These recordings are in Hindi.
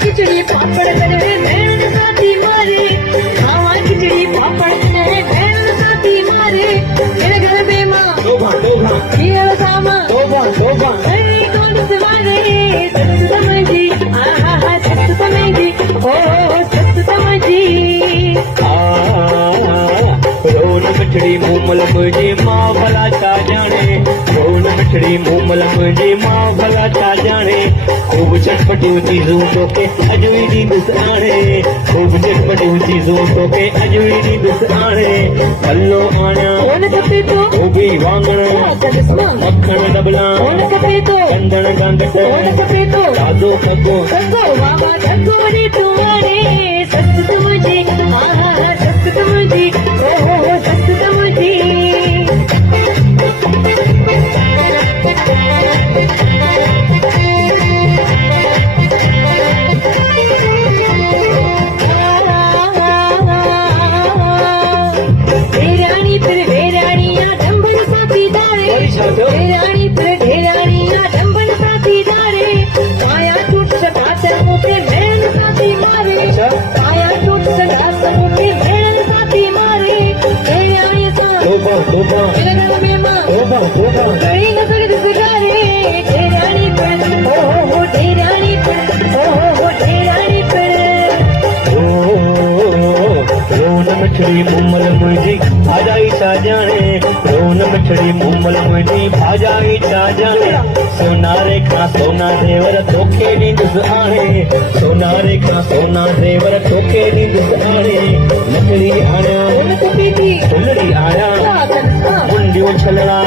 खिचड़ी पापड़ करे नैन साथी मारे, खावा खिचड़ी पापड़ करे नैन साथी मारे। मेरे घर में माँ ये सामा अरे कौन तुम्हारे सच समझी, आहा सच समझी, ओ सच समझी। रोन मिठड़ी मूमल मुझे माँ भला चा जाने, रोन मिठड़ी मूमल मुझे माँ भला चा जाने। खूब चटपटी चीजों तो के अजवीरी दुस आने, खूब चटपटी चीजों तो के अजवीरी दुस आने। हल्लो आना गोभी वांगण मक्खन डबला कंदण गंगट कादो कगो बाबा ढको रे तुम्हारे सच समझी, आहा सच समझी, ओहो सच समझी। ढेरानी पर ढेरानिया डंबल साथी डारे, पाया टूट सटात मुके मैन साथी मारे, पाया टूट सटात मुके मैन साथी मारे। ढेरानी सा मेरे घर में माँ कहीं न कर दिसगारे। ढेरानी पर हो ढेरानी पर हो ढेरानी पर। रोन मिठड़ी मूमल मुझी भाजाई चा जाने, रोन मिठड़ी मूमल मुझी भाजाई चा जाने। सोनारे का सोना देवर तोखे नींदुस आने, सोनारे का सोना देवर तोखे नींदुस आने। नकली आया फुलड़ी आया मुंडियों छलड़ा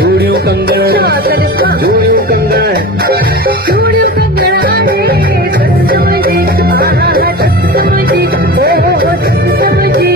चूड़ियों कंगण चूड़ियों कंगण चूड़ियों कंगण आने सच समझी, आहा सच समझी, ओहो सच समझी।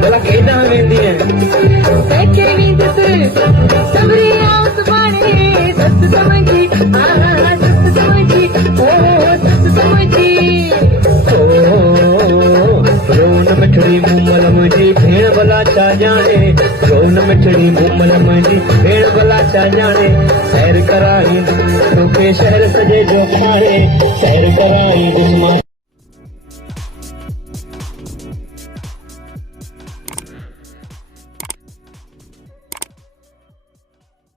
भला केदा वेंदी है सबरी आस बाणे सच समझी, आहा सच समझी, ओहो सच समझी। रोन मिठड़ी मूमल मुझी भेण भला चा जाने, रोन मिठड़ी मूमल मुझी भेण भला चा जाने। सैर कराई तोखे शहर सजे जो खाने, सैर कराई दुश्मन